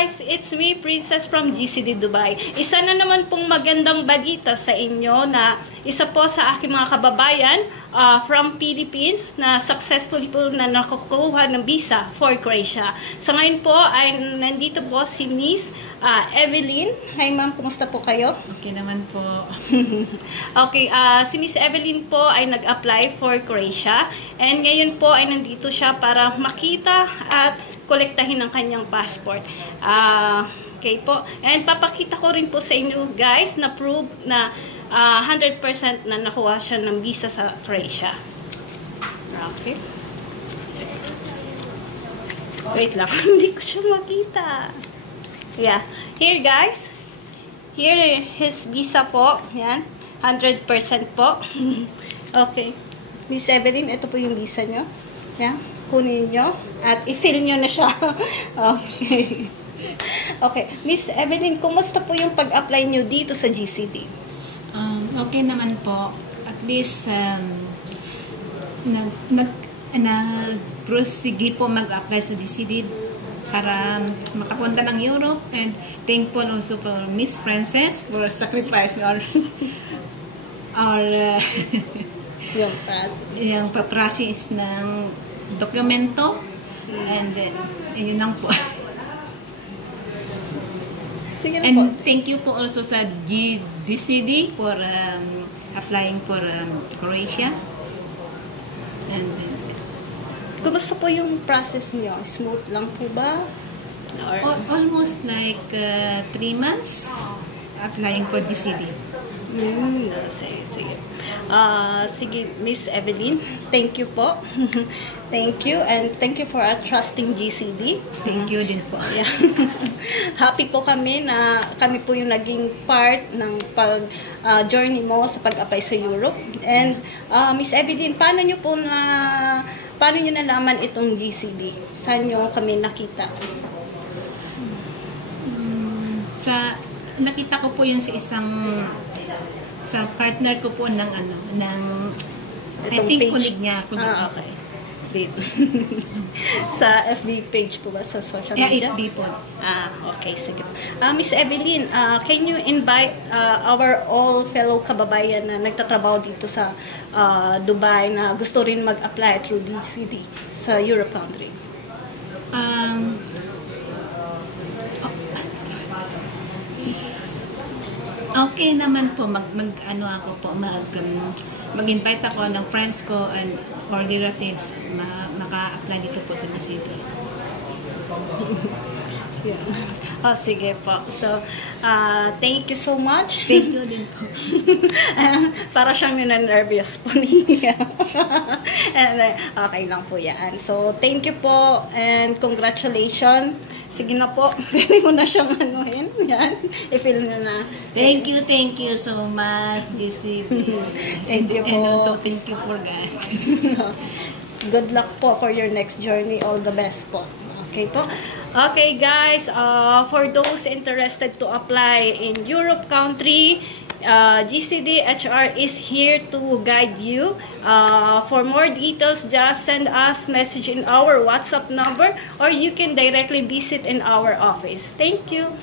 guys! It's me, Princess from GCD Dubai. Isa na naman pong magandang balita sa inyo na isa po sa aking mga kababayan from Philippines na successfully po na nakukuha ng visa for Croatia. Sa ngayon po ay nandito po si Miss Evelyn. Hi ma'am, kumusta po kayo? Okay naman po. Okay, si Miss Evelyn po ay nag-apply for Croatia and ngayon po ay nandito siya para makita at kolektahin ang kanyang passport. Okay po. And papakita ko rin po sa inyo guys na proof na 100% na nakuha siya ng visa sa Croatia. Okay. Wait lang, hindi ko siya makita. Yeah. Here guys. Here his visa po. Yan. 100% po. Okay. Miss Evelyn, ito po yung visa nyo. Yan. Kunin nyo. At i-fill nyo na siya. Okay. Okay. Miss Evelyn, kumusta po yung pag-apply nyo dito sa GCD? Okay naman po. At least, nag-prosige po mag-apply sa GCD para makapunta ng Europe, and thankful also for Miss Princess for sacrifice or yung paprocess ng dokumento, and yun lang po. Sige na And po. thank you po also sa GCD for applying for Croatia. And Kumusta po yung process niyo? Smooth lang po ba? Or almost like 3 months applying for GCD. Sige, sige. Sige, Miss Evelyn, thank you po. Thank you, and thank you for trusting GCD. Thank you din po. Yeah. Happy po kami na kami po yung naging part ng journey mo sa pag-apply sa Europe. And Miss Evelyn, paano nyo nalaman itong GCD? Saan nyo kami nakita? Nakita ko po yun sa partner ko po ng I think colleague niya. Okay. Dito. Sa FB page po ba? Sa social media? Yeah, FB po. Okay. Sige. Miss Evelyn, can you invite our all fellow kababayan na nagtatrabaho dito sa Dubai na gusto rin mag-apply through GCD sa Europe country? Okay naman po, mag-invite ako ng friends ko and or relatives maka-apply dito po sa GCD. Yeah. Sige po. So, thank you so much. Thank you din po. Para siyang ninervyos po niya. Okay lang po yan. So, thank you po and congratulations. Sige na po. Pwede mo na siyang anuhin. Yan. I-fill na. Thank you so much, GCD. Thank you po. And also, thank you for God. Good luck po for your next journey. All the best po. Okay po. Okay guys, for those interested to apply in Europe country, GCD HR is here to guide you. For more details, just send us message in our WhatsApp number or you can directly visit in our office. Thank you.